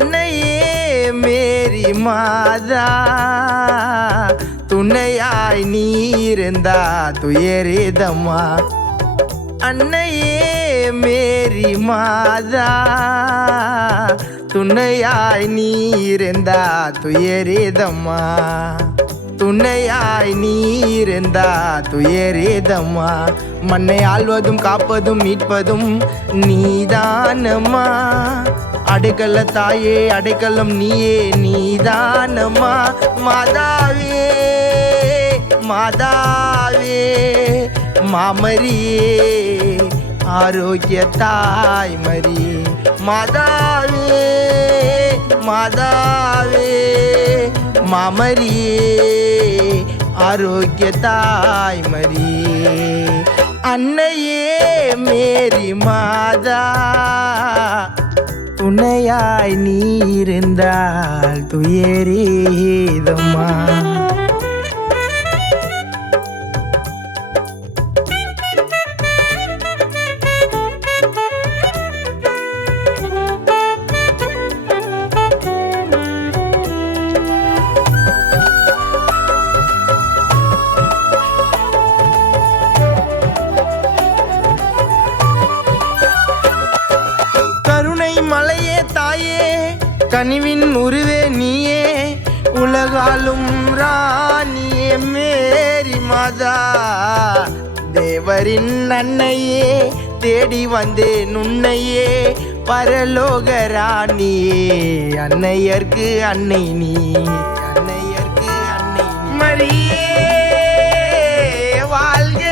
அன்னையே மேரி மாதா. துணையாய் நீ இருந்தா துயரேதம்மா. அன்னையே மேரி மாதா. துணையாய் நீ இருந்தா துயரேதம்மா. துணையாய் நீ இருந்தா துயரேதம்மா. மண்ணை ஆள்வதும் காப்பதும் மீட்பதும் நீதானம்மா. அடைக்கல்ல தாயே அடைக்கல்லம் நீயே நீதானம்மா. மாதாவே மாதாவே மாமரியே ஆரோக்கிய தாய் மரியே மாதாவே மாதாவே. மாமரியே ஆரோக்கிய தாய் மரியே. அன்னையே மேரி மாதா துணையாய் நீ இருந்தால் துயரேதம்மா தாயே கனிவின் உருவே நீயே உலகாலும் ராணியே மேரி மாதா. தேவரின் அன்னையே தேடி வந்தேன் உன்னையே பரலோக ராணியே. அன்னையர்க்கு அன்னை நீ அன்னையர்க்கு அன்னை மரியே வாழ்க.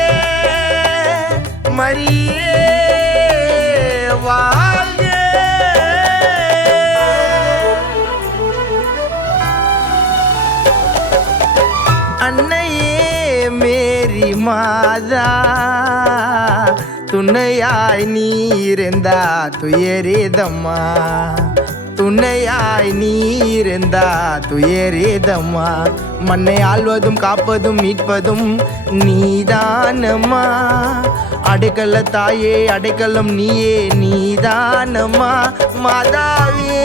மரியே வாழ்க. அன்னையே மேரி மாதா துணையாய் நீ இருந்தா துயரேதம்மா. துணையாய் நீ இருந்தா துயரேதம்மா. மண்ணை ஆள்வதும் காப்பதும் மீட்பதும் நீதானம்மா. அடைக்கல்ல தாயே அடைக்கல்லம் நீயே நீதானம்மா. மாதாவே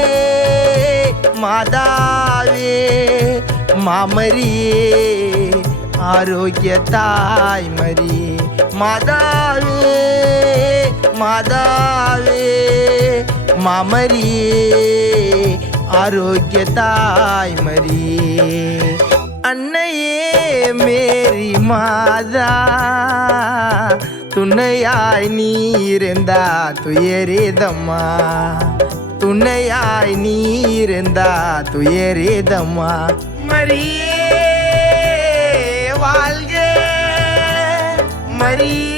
மாதா. மாமரியே ஆரோக்கிய தாய் மரியே. மாதாவே மாதாவே மாமரியே ஆரோக்கிய தாய் மரியே. அன்னையே மேரி மாதா துணையாய் நீ துயரேதம்மா. துணையாய் நீ துயரேதம்மா. மரியே வாழ்க மரியே